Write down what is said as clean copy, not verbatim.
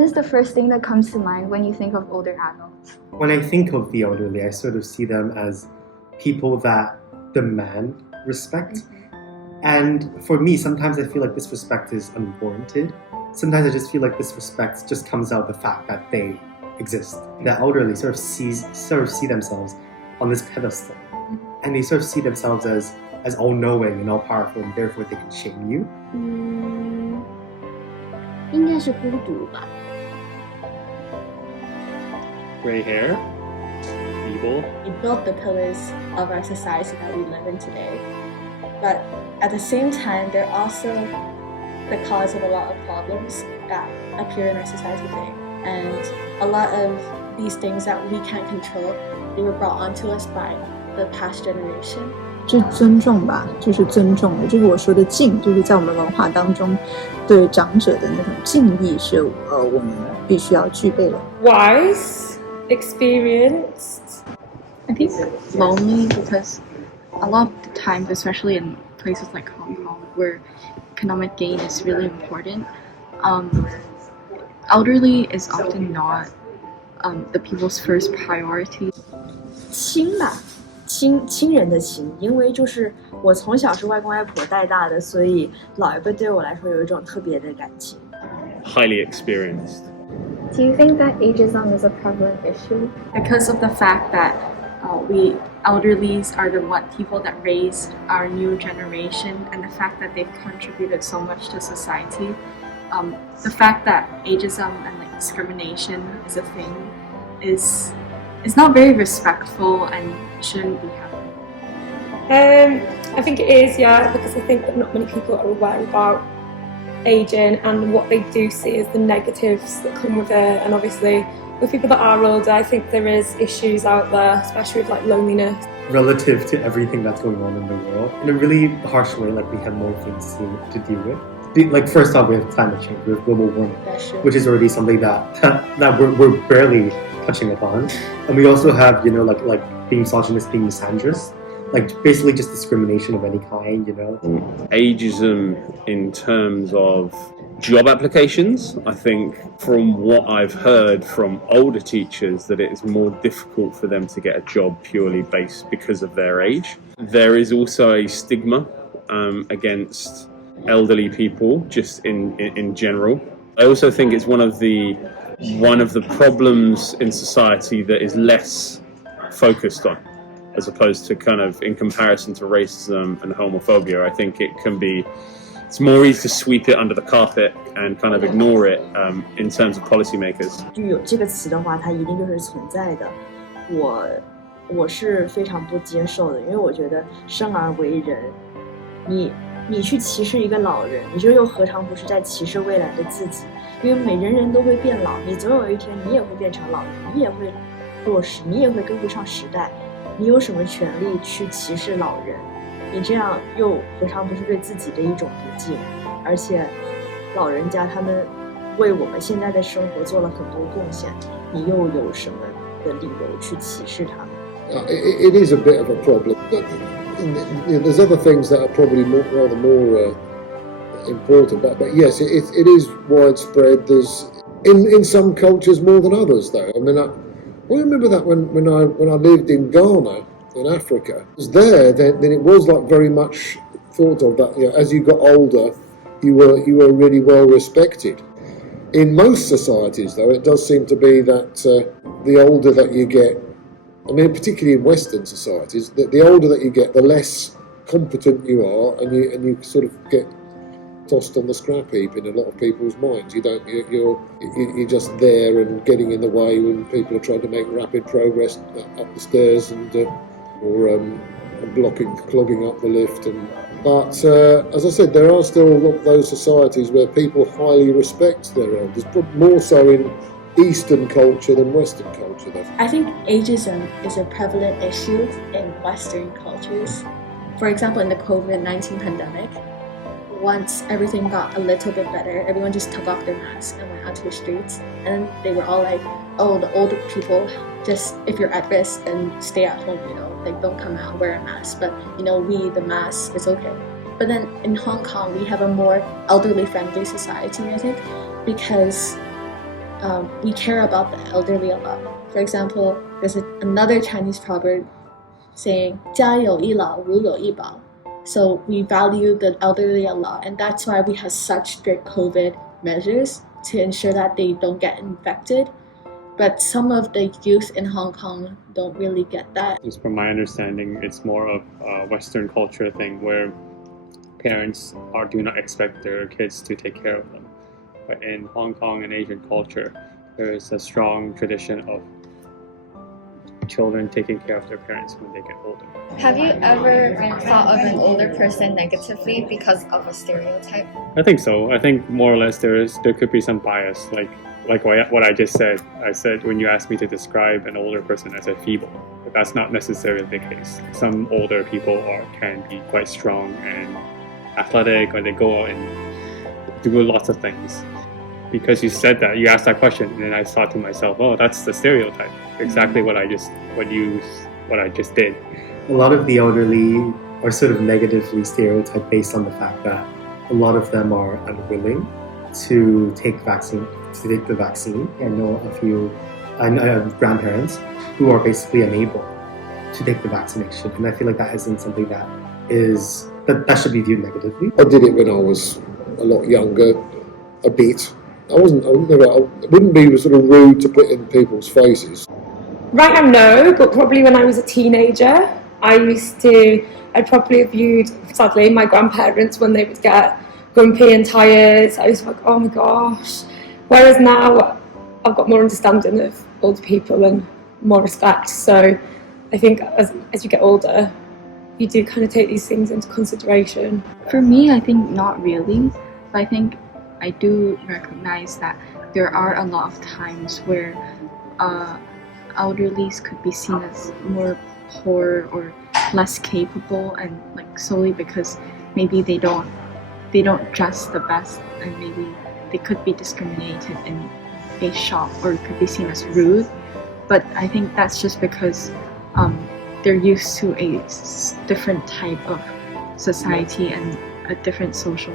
What is the first thing that comes to mind when you think of older adults? When I think of the elderly, I sort of see them as people that demand respect. And for me, sometimes I feel like this respect is unwarranted. Sometimes I just feel like this respect just comes out of the fact that they exist. The elderly sort of see themselves on this pedestal, and they sort of see themselves as all-knowing and all-powerful, and therefore they can shame you. 应该是孤独吧。 Gray hair, feeble. We built the pillars of our society that we live in today. But at the same time, they're also the cause of a lot of problems that appear in our society today. And a lot of these things that we can't control, they were brought onto us by the past generation. 是尊重吧，就是尊重的。就是我说的敬，就是在我们文化当中对长者的那种敬意是我们必须要具备的。Wise, experienced. I think lonely because a lot of the times, especially in places like Hong Kong, where economic gain is really important, elderly is often not the people's first priority. 亲吧，亲人的亲，因为就是我从小是外公外婆带大的，所以老一辈对我来说有一种特别的感情。Highly experienced. Do you think that ageism is a prevalent issue? Because of the fact that we elderlies are the people that raised our new generation, and the fact that they've contributed so much to society, the fact that ageism and like discrimination is a thing is not very respectful and shouldn't be happening. I think it is, yeah, because I think that not many people are aware about aging, and what they do see is the negatives that come with it. And obviously with people that are older, I think there is issues out there, especially with like loneliness. Relative to everything that's going on in the world, in a really harsh way, like we have more things to deal with. Like first off, we have climate change, we have global warming, which is already something that we're barely touching upon. And we also have, you know, like being misogynist, being misandrist, like basically just discrimination of any kind, you know. Ageism in terms of job applications, I think from what I've heard from older teachers that it is more difficult for them to get a job purely based because of their age. There is also a stigma against elderly people just in general. I also think it's one of the problems in society that is less focused on, as opposed to kind of in comparison to racism and homophobia. I think it's more easy to sweep it under the carpet and kind of ignore it in terms of policymakers. 就有这个词的话，它一定就是存在的。我是非常不接受的，因为我觉得生而为人，你去歧视一个老人，你这又何尝不是在歧视未来的自己？因为人都会变老，你总有一天你也会变成老人，你也会弱势，你也会跟不上时代。你有什么权利去歧视老人？你这样又何尝不是对自己的一种不敬？而且老人家他们为我们现在的生活做了很多贡献，你又有什么的理由去歧视他们？ It is a bit of a problem. But, there's other things that are probably rather more important. But yes, it is widespread. There's in some cultures more than others, though. I mean, I remember that when I lived in Ghana in Africa, it was there. Then it was like very much thought of that. You know, as you got older, you were really well respected. In most societies, though, it does seem to be that the older that you get, I mean, particularly in Western societies, the older that you get, the less competent you are, and you sort of get tossed on the scrap heap in a lot of people's minds. You're just there and getting in the way when people are trying to make rapid progress up the stairs or clogging up the lift. But as I said, there are still a lot of those societies where people highly respect their elders, more so in Eastern culture than Western culture, though. I think ageism is a prevalent issue in Western cultures. For example, in the COVID-19 pandemic, once everything got a little bit better, everyone just took off their masks and went out to the streets, and they were all like, oh, the older people, just if you're at risk, then stay at home, you know, like don't come out, wear a mask, but you know, the mask is okay. But then in Hong Kong, we have a more elderly friendly society, I think, because we care about the elderly a lot. For example, there's another Chinese proverb saying 家有一老，如有一宝. So we value the elderly a lot, and that's why we have such strict COVID measures to ensure that they don't get infected. But some of the youth in Hong Kong don't really get that. Just from my understanding, it's more of a Western culture thing where parents do not expect their kids to take care of them. But in Hong Kong and Asian culture, there is a strong tradition of children taking care of their parents when they get older. Have you ever thought of an older person negatively because of a stereotype? I think so. I think more or less there could be some bias, like what I just said. I said when you asked me to describe an older person, I said feeble, but that's not necessarily the case. Some older people can be quite strong and athletic, or they go out and do lots of things. Because you said that, you asked that question, and then I thought to myself, oh, that's the stereotype. Exactly what I just did. A lot of the elderly are sort of negatively stereotyped based on the fact that a lot of them are unwilling to take the vaccine. I know a few grandparents who are basically unable to take the vaccination, and I feel like that isn't something that should be viewed negatively. I did it when I was a lot younger, a bit. I wouldn't be sort of rude to put in people's faces. Right now, no, but probably when I was a teenager, I probably viewed, sadly, my grandparents when they would get grumpy and tired. I was like, oh my gosh. Whereas now, I've got more understanding of older people and more respect. So I think as you get older, you do kind of take these things into consideration. For me, I think not really. But I think I do recognize that there are a lot of times where elderlies could be seen as more poor or less capable, and like solely because maybe they don't dress the best, and maybe they could be discriminated in a shop or could be seen as rude. But I think that's just because they're used to a different type of society and a different social